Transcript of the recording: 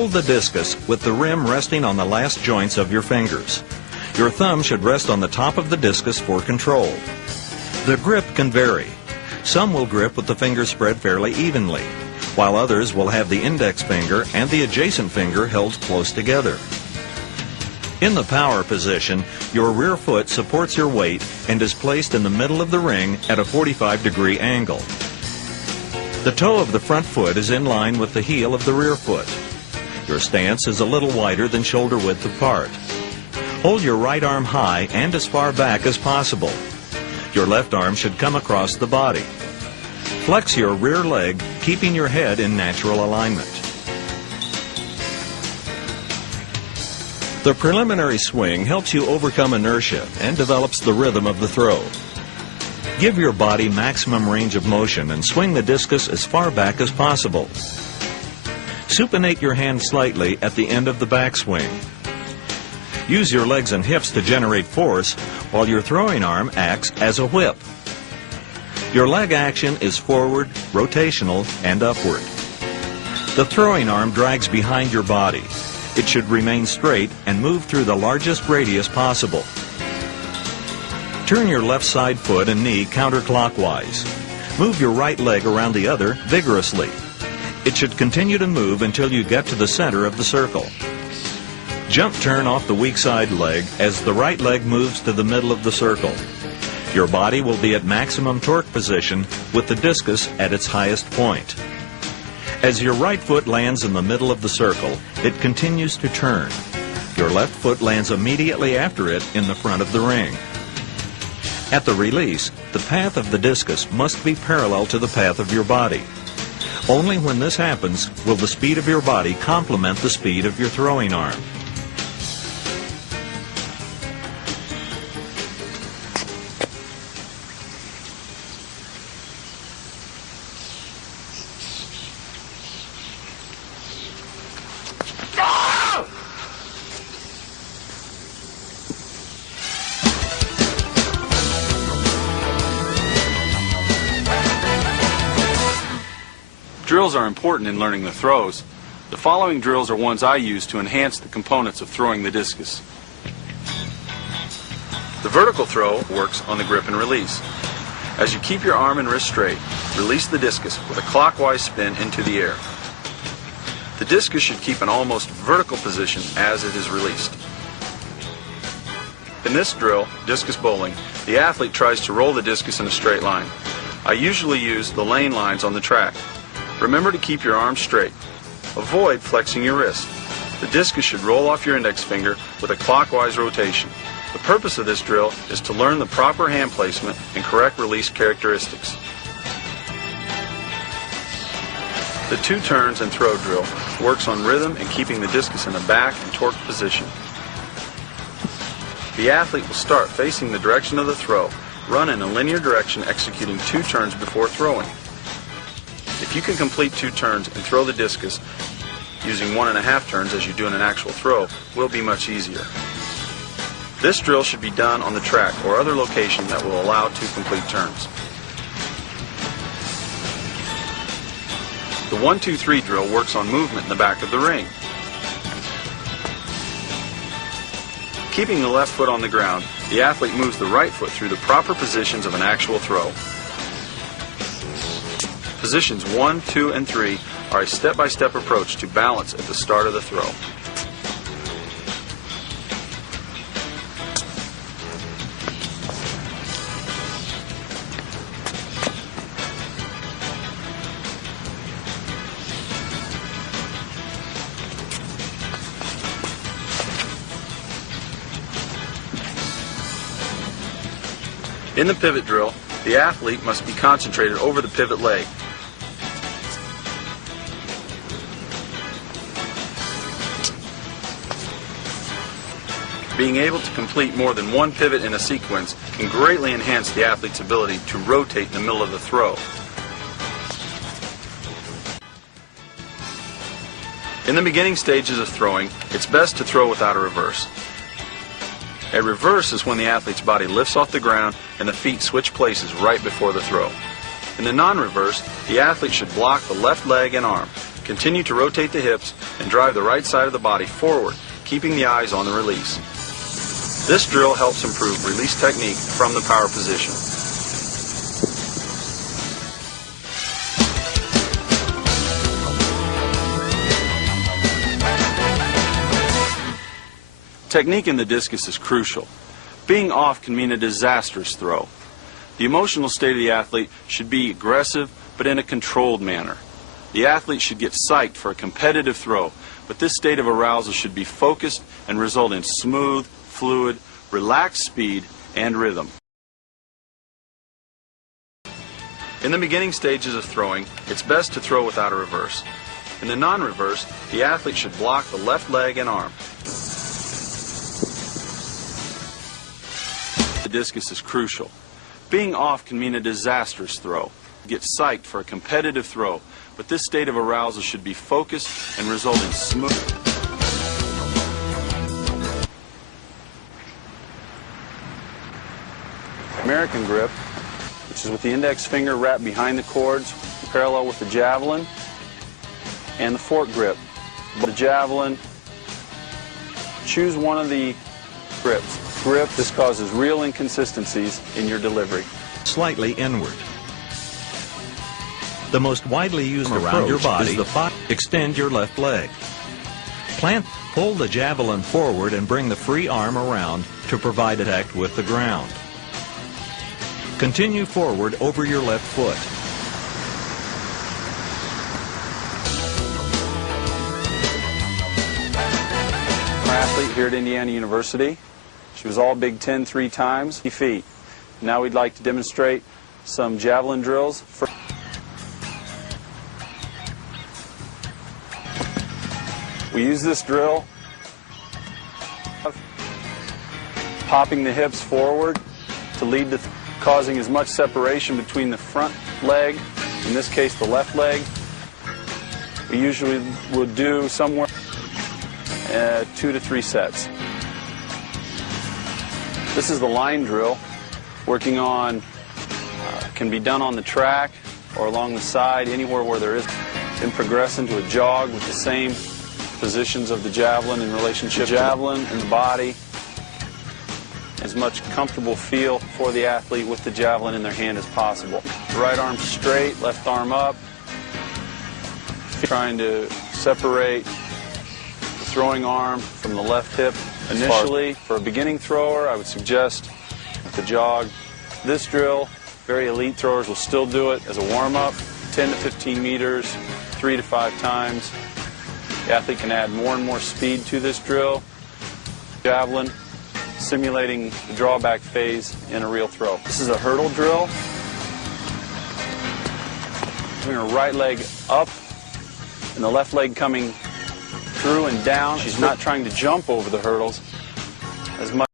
Hold the discus with the rim resting on the last joints of your fingers. Your thumb should rest on the top of the discus for control. The grip can vary. Some will grip with the fingers spread fairly evenly, while others will have the index finger and the adjacent finger held close together. In the power position, your rear foot supports your weight and is placed in the middle of the ring at a 45-degree angle. The toe of the front foot is in line with the heel of the rear foot. Your stance is a little wider than shoulder width apart. Hold your right arm high and as far back as possible. Your left arm should come across the body. Flex your rear leg, keeping your head in natural alignment. The preliminary swing helps you overcome inertia and develops the rhythm of the throw. Give your body maximum range of motion and swing the discus as far back as possible. Supinate your hand slightly at the end of the backswing. Use your legs and hips to generate force while your throwing arm acts as a whip. Your leg action is forward, rotational, and upward. The throwing arm drags behind your body. It should remain straight and move through the largest radius possible. Turn your left side foot and knee counterclockwise. Move your right leg around the other vigorously. It should continue to move until you get to the center of the circle. Jump turn off the weak side leg as the right leg moves to the middle of the circle. Your body will be at maximum torque position with the discus at its highest point. As your right foot lands in the middle of the circle, it continues to turn. Your left foot lands immediately after it in the front of the ring. At the release, the path of the discus must be parallel to the path of your body. Only when this happens will the speed of your body complement the speed of your throwing arm. Drills are important in learning the throws. The following drills are ones I use to enhance the components of throwing the discus. The vertical throw works on the grip and release. As you keep your arm and wrist straight, release the discus with a clockwise spin into the air. The discus should keep an almost vertical position as it is released. In this drill, discus bowling, the athlete tries to roll the discus in a straight line. I usually use the lane lines on the track. Remember to keep your arms straight. Avoid flexing your wrist. The discus should roll off your index finger with a clockwise rotation. The purpose of this drill is to learn the proper hand placement and correct release characteristics. The two turns and throw drill works on rhythm and keeping the discus in a back and torque position. The athlete will start facing the direction of the throw, run in a linear direction executing two turns before throwing. If you can complete two turns and throw the discus using 1.5 turns as you do in an actual throw, will be much easier. This drill should be done on the track or other location that will allow two complete turns. The 1-2-3 drill works on movement in the back of the ring. Keeping the left foot on the ground, the athlete moves the right foot through the proper positions of an actual throw. Positions 1, 2, and 3 are a step-by-step approach to balance at the start of the throw. In the pivot drill, the athlete must be concentrated over the pivot leg. Being able to complete more than one pivot in a sequence can greatly enhance the athlete's ability to rotate in the middle of the throw. In the beginning stages of throwing, it's best to throw without a reverse. A reverse is when the athlete's body lifts off the ground and the feet switch places right before the throw. In the non-reverse, the athlete should block the left leg and arm. Continue to rotate the hips and drive the right side of the body forward, keeping the eyes on the release. This drill helps improve release technique from the power position. Technique in the discus is crucial. Being off can mean a disastrous throw. The emotional state of the athlete should be aggressive, but in a controlled manner. The athlete should get psyched for a competitive throw, but this state of arousal should be focused and result in smooth, fluid, relaxed speed and rhythm. In the beginning stages of throwing, it's best to throw without a reverse. In the non-reverse, the athlete should block the left leg and arm. The discus is crucial. Being off can mean a disastrous throw. Get psyched for a competitive throw, but this state of arousal should be focused and result in smooth. American grip, which is with the index finger wrapped behind the cords, parallel with the javelin, and the fork grip. The javelin, choose one of the grips. This causes real inconsistencies in your delivery. Slightly inward. The most widely used around your body is the body. Extend your left leg. Pull the javelin forward and bring the free arm around to provide contact with the ground. Continue forward over your left foot. Our athlete here at Indiana University. She was all Big Ten 3 times, feet. Now we'd like to demonstrate some javelin drills. We use this drill, popping the hips forward to lead to causing as much separation between the front leg, in this case the left leg. We usually would do somewhere 2 to 3 sets. This is the line drill, working on, can be done on the track or along the side, anywhere where there is. Then progress into a jog with the same positions of the javelin in relationship to the javelin and the body. As much comfortable feel for the athlete with the javelin in their hand as possible. Right arm straight, left arm up. Trying to separate the throwing arm from the left hip. Initially, for a beginning thrower, I would suggest the jog. This drill, very elite throwers will still do it as a warm-up, 10 to 15 meters, 3 to 5 times. The athlete can add more and more speed to this drill. Javelin, simulating the drawback phase in a real throw. This is a hurdle drill. Bring her right leg up and the left leg coming through and down. She's not trying to jump over the hurdles as much.